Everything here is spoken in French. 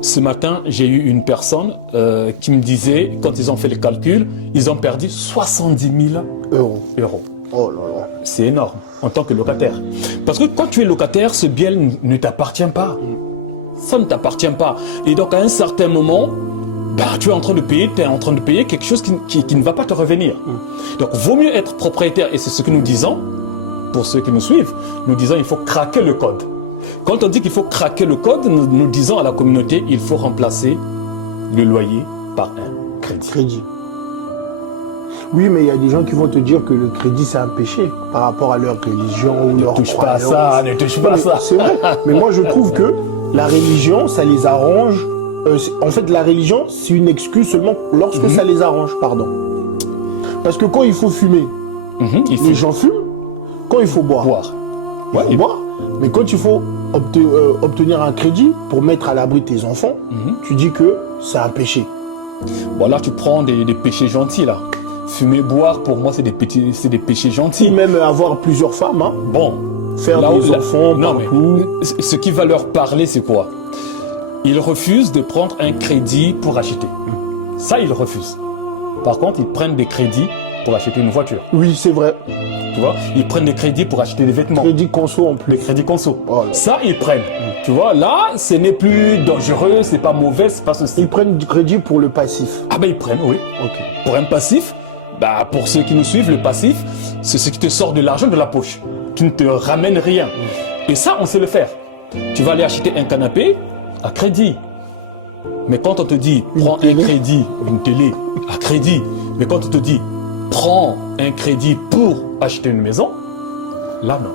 Ce matin, j'ai eu une personne qui me disait, quand ils ont fait les calculs, ils ont perdu 70 000 euros. Oh là là. C'est énorme en tant que locataire. Parce que quand tu es locataire, ce bien ne t'appartient pas. Ça ne t'appartient pas. Et donc à un certain moment, bah, tu es en train de payer quelque chose qui ne va pas te revenir. Donc vaut mieux être propriétaire, et c'est ce que nous disons, pour ceux qui nous suivent, nous disons il faut craquer le code. Quand on dit qu'il faut craquer le code, nous disons à la communauté, il faut remplacer le loyer par un crédit. Oui, mais il y a des gens qui vont te dire que le crédit, c'est un péché par rapport à leur religion ou leur croyance. Ne touche pas à ça. C'est vrai. Mais moi, je trouve que la religion, ça les arrange. En fait, la religion, c'est une excuse seulement lorsque ça les arrange, pardon. Parce que quand il faut fumer, les gens fument. Quand il faut boire, Ouais, ils boivent. Mais quand il faut obtenir un crédit pour mettre à l'abri tes enfants, tu dis que c'est un péché. Bon, là, tu prends des péchés gentils, là. Fumer, boire, pour moi, c'est des péchés gentils. Ou même avoir plusieurs femmes, hein. Bon. Faire des enfants, non, partout. mais ce qui va leur parler, c'est quoi? Ils refusent de prendre un crédit pour acheter. Ça, ils refusent. Par contre, ils prennent des crédits pour acheter une voiture. Oui, c'est vrai. Tu vois, ils prennent des crédits pour acheter des vêtements. Crédit conso en plus. Des crédits conso. Oh là. Ça, ils prennent. Tu vois, là, ce n'est plus dangereux, c'est pas mauvais, c'est pas ceci. Ils prennent du crédit pour le passif. Ah ben, ils prennent, oui. Ok. Pour un passif, bah, pour ceux qui nous suivent, le passif, c'est ce qui te sort de l'argent de la poche, qui ne te ramène rien. Et ça, on sait le faire. Tu vas aller acheter un canapé à crédit. Mais quand on te dit, prends un crédit, une télé à crédit, mais quand on te dit, prends un crédit pour acheter une maison, là non.